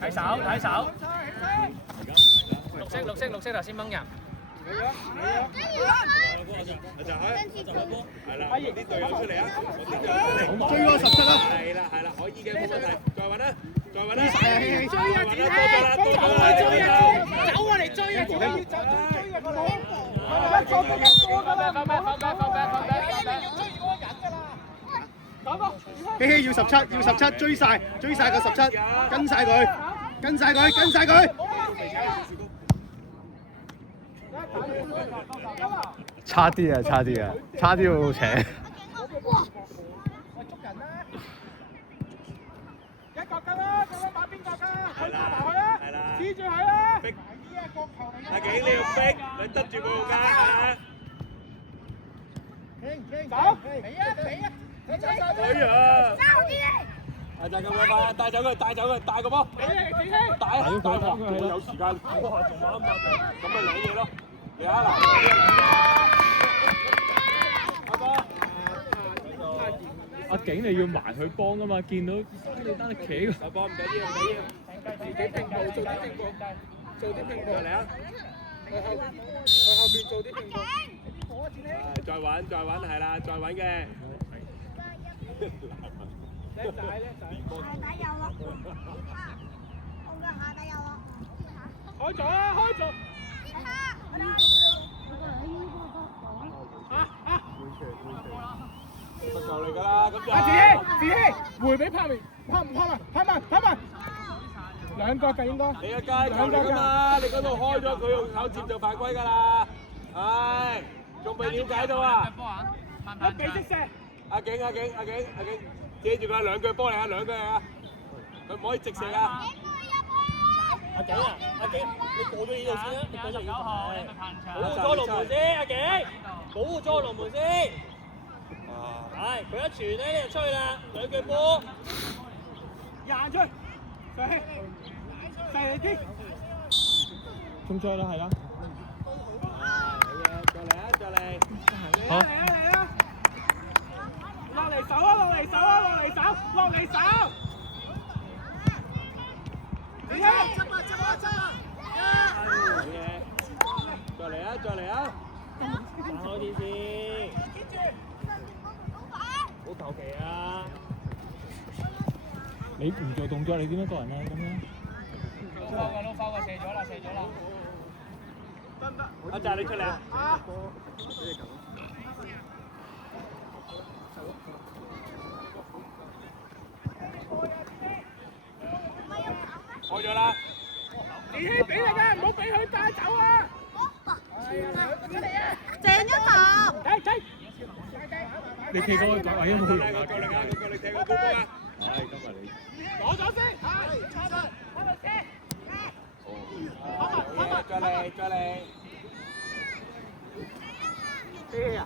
睇手睇手，綠色頭先掹人。係啦，啲隊友出嚟啊！追嗰17啦！係啦，可以嘅，冇問題，再揾啦，再揾啦！追啊！多咗啦！走啊！嚟追啊！自己要走追啊！過嚟！希希要17，追晒個17，跟晒佢！差啲啊！差啲要請。阿景你要逼，你得住佢㗎，係啊！就係咁樣吧，帶走佢，帶個波，帶佢，有時間，哇，仲啱啱，咁咪兩嘢咯，嚟啊嗱，阿景你要埋佢幫噶嘛，見到你單企。阿波唔緊要，自己拼步，做啲拼步嚟啊！去後邊做啲拼步，再揾，係啦，再揾嘅。叻仔！下底有咯，我嘅下底有咯。開咗！罰球嚟㗎啦，咁就。自希，回俾柏明，拍慢，兩個㗎應該。你嘅街球嚟㗎嘛，你嗰度開咗佢用手接就犯規㗎啦，唉，仲未了解到啊？一比即射。阿景，遮住佢兩腳波嚟啊，佢唔可以直射啊！阿景，你過咗呢度先啦，你過咗9號，你咪行場。保護咗龍門先，阿景，保護咗龍門先。係，佢一傳咧你就出去啦，兩腳波。贏出去，細力啲。中咗啦，係啦。再嚟。好。落嚟手！你睇，再嚟啊！打開啲先。好求其啊！你唔做動作，你點樣過人啊？咁樣。撈翻個射咗啦！阿澤你出嚟啊！開咗啦！自希俾力啊，唔好俾佢帶走啊！鄭一楠，你企嗰個位有冇用啊？夠力踢個高波啊！唉，今日你。攞咗先，再嚟！希希啊，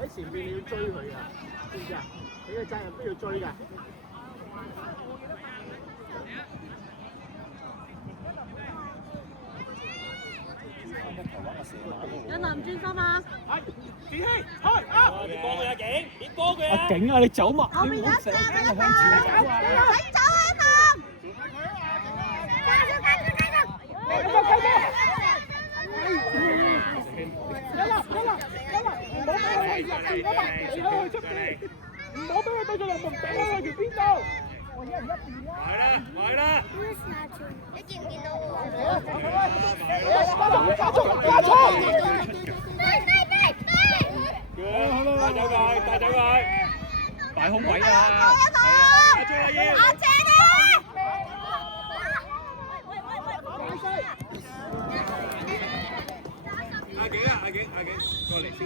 喺前邊你要追佢啊，知唔知啊？你嘅責任都要追㗎。有男專心啊！自希開啊！點幫佢啊景？點幫佢啊？阿景啊，你走埋，後面有射啊！你走啊一唔好俾佢對住龍門，俾佢條邊度。埋啦！你見唔見到我？加速！帶走佢！擺空位啊！阿姐啊！阿景，過嚟先。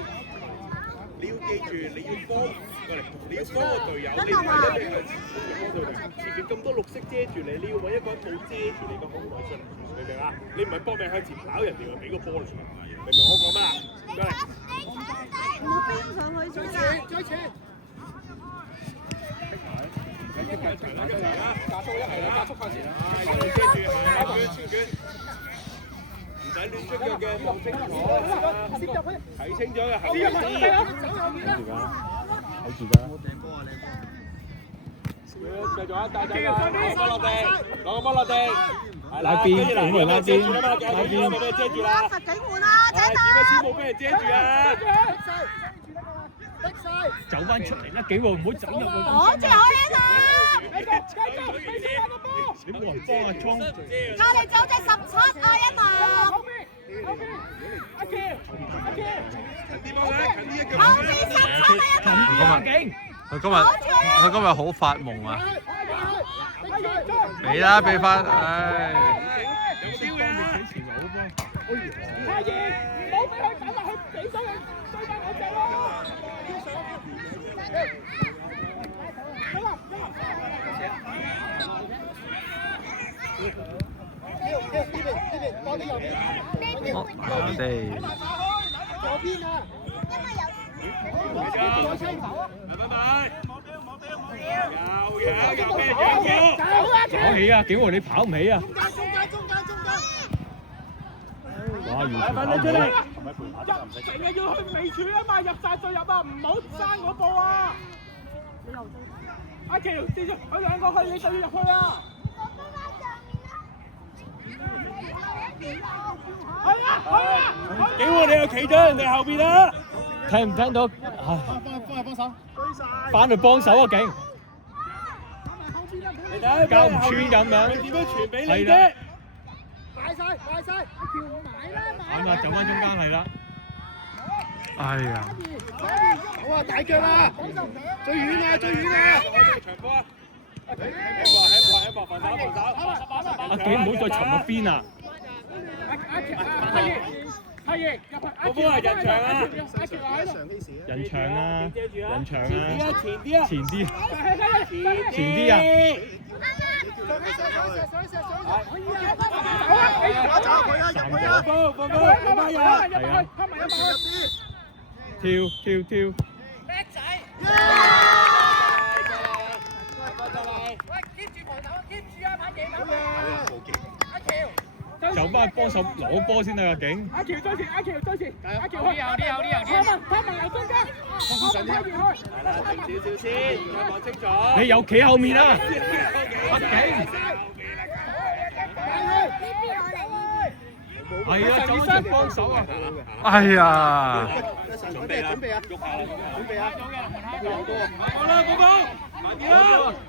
你要記住，你要幫過嚟，你要幫個隊友，你唔係一定係幫隊友。前面咁多綠色遮住你，你要揾一個冇遮住你個空位出嚟，明唔明啊？你唔係搏命向前跑，人哋會俾個波你，明唔明我講咩啊？過嚟。唔好飆上去先啊！追前！加速一係啦，加速向前。遮住，係唔使亂出腳嘅，望清楚。睇清楚嘅後面。睇住㗎。繼續啊！大隻啊！攞個波落地，攞個波落地。拉邊，整回拉邊，拉邊。俾你遮住啦！實景換啊，仔點解先冇俾人遮住啊？走翻出嚟啦，幾喎，唔好走入去。我最好嘢啦！你冇人幫阿聰。我哋走隻17啊，一號。近啲波啦，近啲一腳。後面17啊，一號。佢今日好發夢啊！俾啦，俾翻，唉。有機會啊！太熱，唔好俾佢等落去，俾咗佢追翻我隻咯。我哋。左邊啊！拜拜。有咩跑起啊！景豪你跑唔起啊！哇！完全跑唔起。成日要去尾柱啊嘛，入晒就入啊，唔好爭我步啊！阿橋，記住，佢兩個去，你就要入去啊！係啊！景豪你又企咗人哋後邊啦！聽唔聽到？唉，幫手，翻去幫手啊！景，你睇教唔穿咁樣，佢點樣傳俾你啫？買晒，阿橋買啦，啱啦，走翻中間係啦。哎呀！好啊，大腳啦，最遠啊，最遠啊！長波啊！喺防守。阿景唔好再沉落邊啊！係翼入去，嗰波係人長啊！阿橋喺度，人長啊！人長啊！前啲啊！前啲，前前啲啊！跳！就翻去幫手攞波先啊！景。阿橋追前，阿橋追前，阿橋去。睇埋由中間，我睇住佢。係啦，停少少先，望清楚。你又企後面啊！阿景。係啊，走翻幫手啊！哎呀！準備啊！喐下啦！好啦，寶寶，慢啲啦！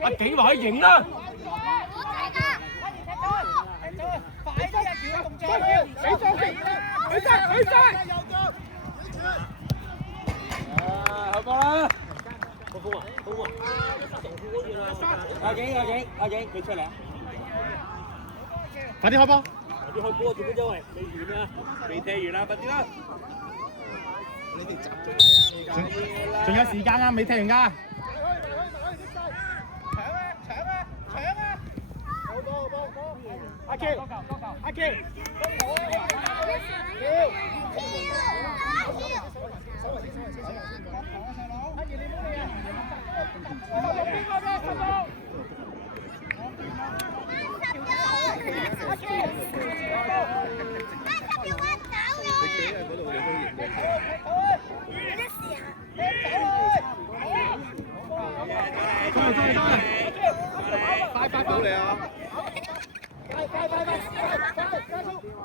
阿景話去贏啦！後波啦！阿景，你出嚟啊！快啲開波！快啲開波，做咩啫喂？未完啊！未踢完啦，快啲啦！仲有時間啊，未踢完㗎。阿橋，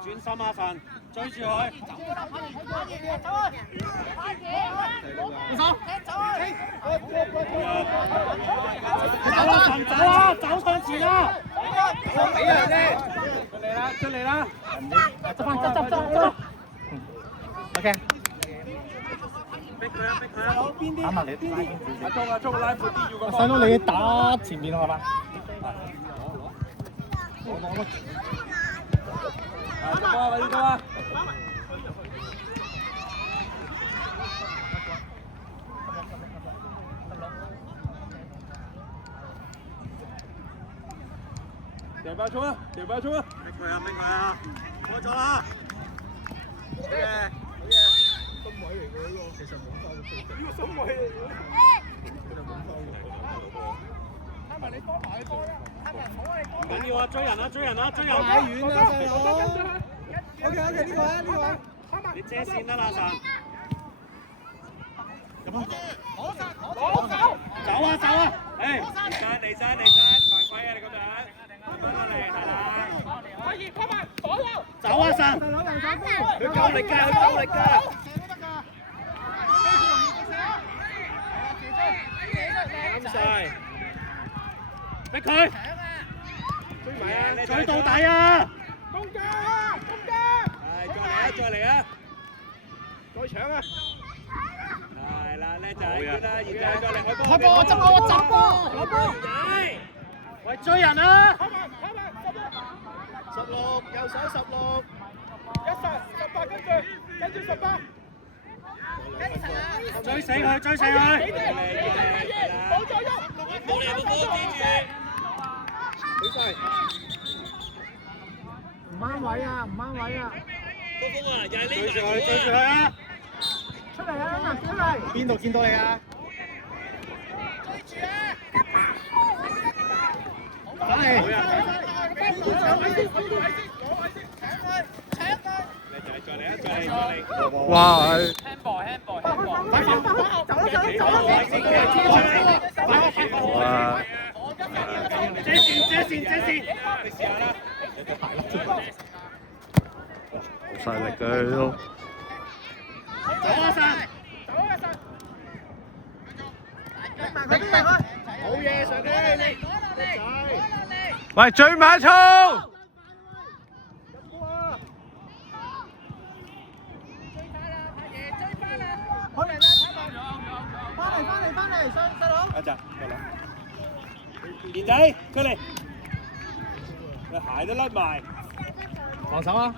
專心啊，神，追住佢。走上前啦！出嚟啦！執。OK。逼佢啊！邊啲？阿聰拉闊啲，要個波。細佬你打前面係嘛？快啲啊！掉爆衝啊！逼佢啊！開咗啦！好嘢！心位嚟嘅呢個，其實冇收到。呢個心位嚟嘅。其實冇收到。睇埋你幫埋佢波啦！唔緊要啊，追人！太遠啦，細佬。OK，呢個啊。你遮線啦，阿神。攞手。走啊！離身，犯規啊！你咁樣，翻落嚟係啦。可以，開埋左右。走啊神！佢夠力㗎，佢夠力㗎。啱晒，逼佢，追埋啊！追到底啊！攻擊啊！攻擊！係，再嚟啊！再搶啊！係啦，叻仔，啦，現在再嚟開波。開波，我執波，我執波。開波，仔。喂，追人啊開埋， ！16，右手16。 18，跟住18。追死佢，追死佢！冇再喐，冇嚟，記住。起晒。唔啱位啊！唔啱位啊！高峰啊，又係呢追住佢，追住佢啊！出嚟啊！出嚟！邊度見到你啊？翻嚟！叻仔，再嚟啊！再嚟！哇！哇！遮線！你試下啦。好犀利嘅都。走啊神！冇嘢上機，喂，追馬衝！一陣，賢仔，過嚟，你鞋都甩埋。防守啊！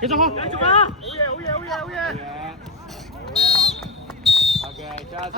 繼續啊！好嘢！ OK，揸手。